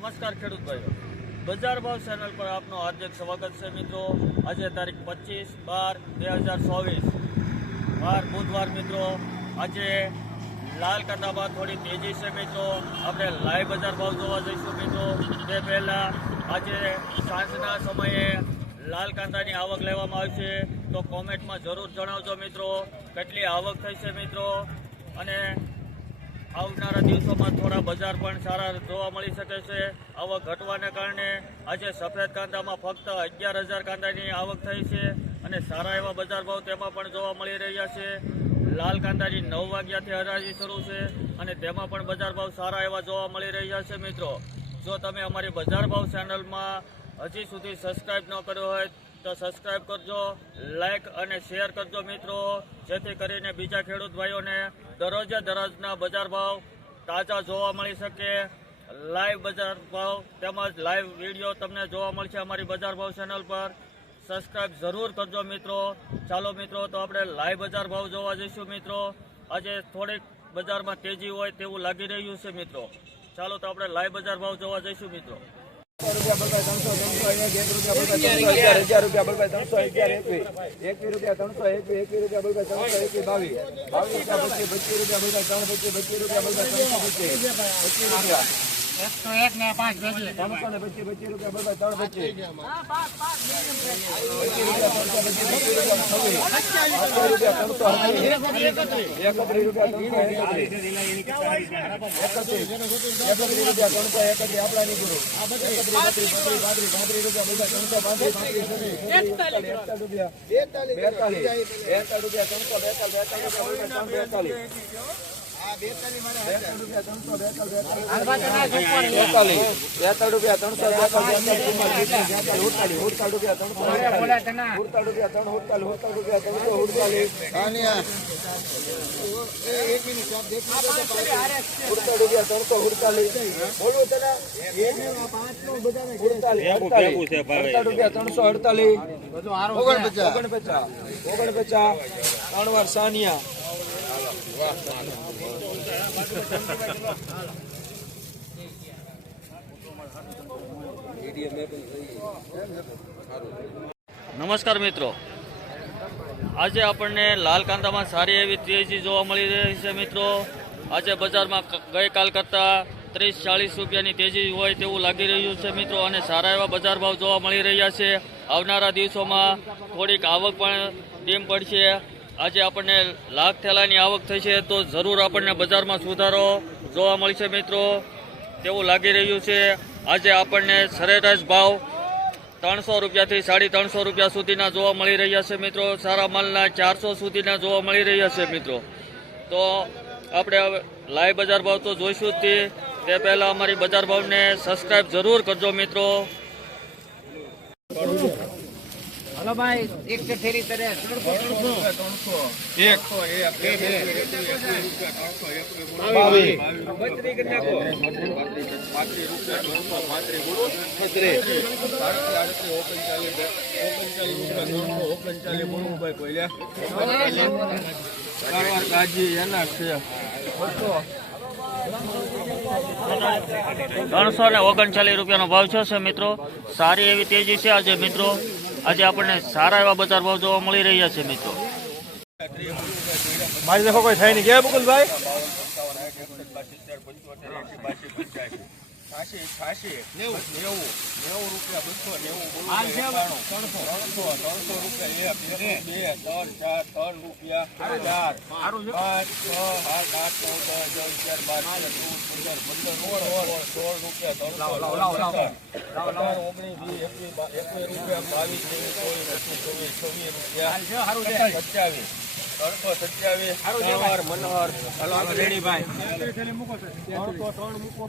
નમસ્કાર ખેડૂત ભાઈઓ. બજાર ભાવ ચેનલ પર આપનું હાર્દિક સ્વાગત છે મિત્રો. આજે તારીખ પચીસ બાર બે હજાર ચોવીસ. બાર બુધવાર મિત્રો. આજે લાલ કાંદામાં થોડી તેજી છે મિત્રો. આપણે લાઈવ બજાર ભાવ જોવા જઈશું મિત્રો. તે પહેલાં આજે સાંજના સમયે લાલ કાંદાની આવક લેવામાં આવશે તો કોમેન્ટમાં જરૂર જણાવજો મિત્રો. કેટલી આવક થઈ છે મિત્રો? અને આવનારા દિવસોમાં થોડા બજાર પણ સારા જોવા મળી શકે છે. આવક ઘટવાને કારણે આજે સફેદ કાંદામાં ફક્ત અગિયાર હજાર કાંદાની આવક થઈ છે અને સારા એવા બજાર ભાવ તેમાં પણ જોવા મળી રહ્યા છે. લાલ કાંદાની નવ વાગ્યાથી હરાજી શરૂ છે અને તેમાં પણ બજાર ભાવ સારા એવા જોવા મળી રહ્યા છે મિત્રો. જો તમે અમારી બજાર ભાવ ચેનલમાં હજી સુધી સબસ્ક્રાઇબ ન કર્યો હોય તો સબસ્ક્રાઇબ કરજો, લાઇક અને શેર કરજો મિત્રો. જેથી કરીને બીજા ખેડૂત ભાઈઓને દરરોજે દરરોજના બજાર ભાવ તાજા જોવા મળી શકે. લાઈવ બજાર ભાવ તેમજ લાઈવ વીડિયો તમને જોવા મળશે અમારી બજાર ભાવ ચેનલ પર. સબસ્ક્રાઈબ જરૂર કરજો મિત્રો. ચાલો મિત્રો, તો આપણે લાઈવ બજાર ભાવ જોવા જઈશું મિત્રો. આજે થોડીક બજારમાં તેજી હોય તેવું લાગી રહ્યું છે મિત્રો. ચાલો તો આપણે લાઈવ બજાર ભાવ જોવા જઈશું મિત્રો. રૂપિયા ત્રણસો ત્રણસો એક એક રૂપિયા બલભાઈ ત્રણસો અગિયાર રૂપિયા બલભાઈ ત્રણસો અગિયાર એકવીસ રૂપિયા ત્રણસો એકવીસ એકવીસ રૂપિયા બલભાઈ ત્રણસો એકવીસ બાવીસ બાવીસ રૂપિયા પચીસ રૂપિયા બલભાઈ ત્રણ પચીસ પચીસ રૂપિયા બલભાઈ ત્રણસો પચીસ રૂપિયા એકસો એક ને પાંચ ભેગી ત્રણસો ને પચીસ રૂપિયા બલભાઈ ત્રણ રૂપિયા ત્રણસો બધા બેતાલીસ રૂપિયા ત્રણસો બેતાલીસ બેતાલીસ બેતાલીસ ત્રણસો અડતાલીસ ઓગણપચાસ ઓગણપચાસ ઓગણપચાસ ત્રણ વાર સાનિયા. નમસ્કાર મિત્રો. આજે આપણને લાલ કાંદામાં સારી એવી તેજી જોવા મળી રહી છે મિત્રો. આજે બજારમાં ગઈકાલ કરતાં ત્રીસ ચાલીસ રૂપિયાની તેજી હોય તેવું લાગી રહ્યું છે મિત્રો અને સારા એવા બજાર ભાવ જોવા મળી રહ્યા છે. આવનારા દિવસોમાં થોડીક આવક પણ ડીમ પડશે. આજે આપણને લાખ થેલાની આવક થઈ છે, તો જરૂર આપણને બજારમાં સુધારો જોવા મળશે મિત્રો. તેવું લાગી રહ્યું છે. આજે આપણને સરેરાશ ભાવ ત્રણસો રૂપિયાથી સાડી ત્રણસો રૂપિયા સુધીના જોવા મળી રહ્યા છે મિત્રો. સારા માલના ચારસો સુધીના જોવા મળી રહ્યા છે મિત્રો. તો આપણે લાઈવ બજાર ભાવ તો જોઈશું જ તે. પહેલાં અમારી બજાર ભાવને સબસ્ક્રાઈબ જરૂર કરજો મિત્રો. હલો ભાઈ એક છે ફેરી તરે ત્રણસો ને ઓગણચાલીસ રૂપિયાનો ભાવ છે છે મિત્રો. સારી એવી તેજી છે આજે મિત્રો. આજે આપણને સારા એવા બજાર ભાવ જોવા મળી રહ્યા છે મિત્રો. મારી દેખો કોઈ થાય નહીં. ગયા મુકુલભાઈ. છાસી છાસી નેવું નેવું નેવું રૂપિયા બસો નેવું ત્રણસો ત્રણસો ત્રણસો રૂપિયા એક બે ત્રણ ચાર ત્રણ રૂપિયા ચાર પાંચ છ સાત આઠ નવ દસ અગિયાર બાર તેર પંદર પંદર સોળ સોળ રૂપિયા ત્રણસો ઓગણીસ વીસ એકવીસ એકવીસ રૂપિયા બાવીસ ત્રેવીસ ચોવીસ પચીસ છવ્વીસ છવ્વીસ રૂપિયા સત્યાવીસ ત્રણસો સત્યાવીસ મનોહર ત્રણસો ત્રણ મૂકો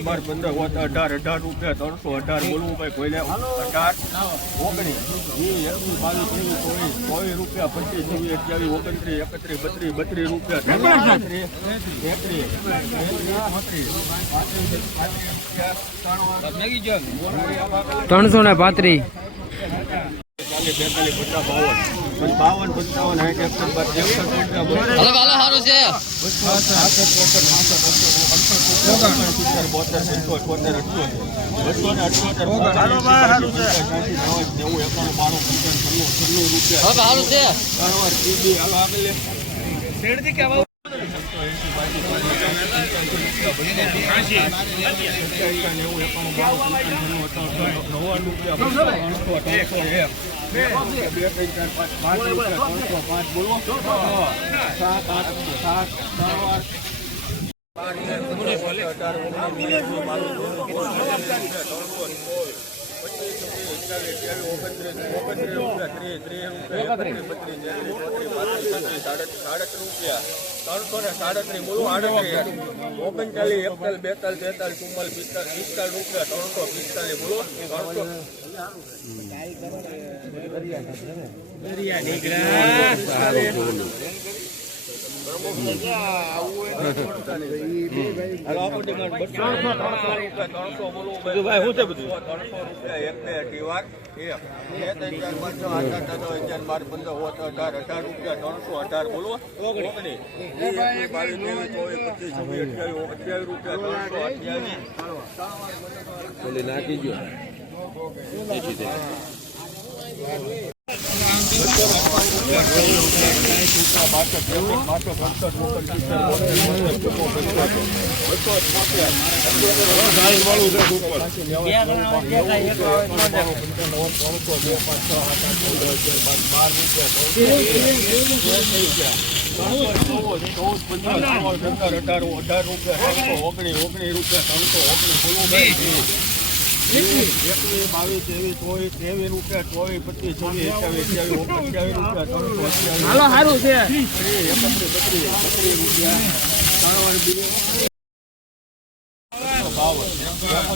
બાર પંદર હોત અઢાર અઢાર રૂપિયા ત્રણસો અઢાર બોલવું ભાઈ કોઈ અઢાર ઓગણીસ વીસ એકવીસ બાવીસ ચોવીસ ચોવીસ રૂપિયા પચીસ છવ્વીસ અઠ્યાવીસ ઓગણત્રીસ એકત્રીસ બત્રીસ બત્રીસ રૂપિયા ત્રણસો ને પાંત્રીસ. બેતાલીસ પચાસ બાવન બાવન પંચાવન સાઠ એકસઠ બાર એકસઠ રૂપિયા સારું છે હવે સારું છે ઓગણચાલીસ એકતાલીસ બેતાલીસ તેતાલીસ ચુમ્માલીસ પિસ્તાલીસ પિસ્તાલીસ રૂપિયા ત્રણસો પિસ્તાલીસ બોલો ત્રણસો શું છે બધું ત્રણસો રૂપિયા એક બે અઢી વાર એક બે ત્રણ ચાર પાંચ છ આઠ આઠ નવ અગિયાર બાર ત્રણસો અઢાર બોલો ઓગણીસ અઠ્યાવીસ રૂપિયા ત્રણસો અઠ્યાવીસ ચૌદ પંદર સોળ સત્તર અઢાર અઢાર રૂપિયા ત્રણસો ઓગણીસ રૂપિયા ત્રણસો ઓગણીસ બાવીસ ત્રેવીસ ચોવીસ ત્રેવીસ રૂપિયા ચોવીસ પચીસ છવ્વીસ અઠ્યાવીસ અઠ્યાવીસ રૂપિયા ત્રણસો અઠ્યાવીસ હાલો, સારું છે બીજું બાવન બસો છપ્પન બોલવું ભાઈ અઠાવન અઠાવન ઓગણસાઠ એકસઠ રૂપિયા સડસઠ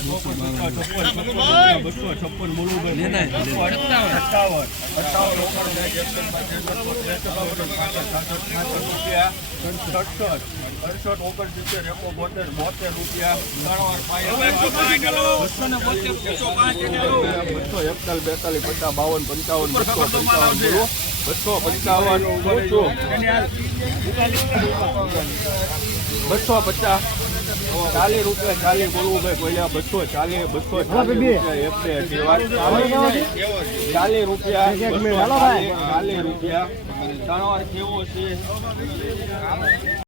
અડસઠ ઓગણસિત્તેર એકો બોતેર બોતેર રૂપિયા બસો એકતાલીસ બેતાલીસ પચાસ બાવન પંચાવન બસો પંચાવન બસો પંચાવન બસો પચાસ. ચાલીસ રૂપિયા ચાલીસ બોલવું ભાઈ બોલ્યા બસો ચાલીસ બસો ચાલીસ રૂપિયા ચાલીસ રૂપિયા ચાલીસ ત્રણ કેવો છે?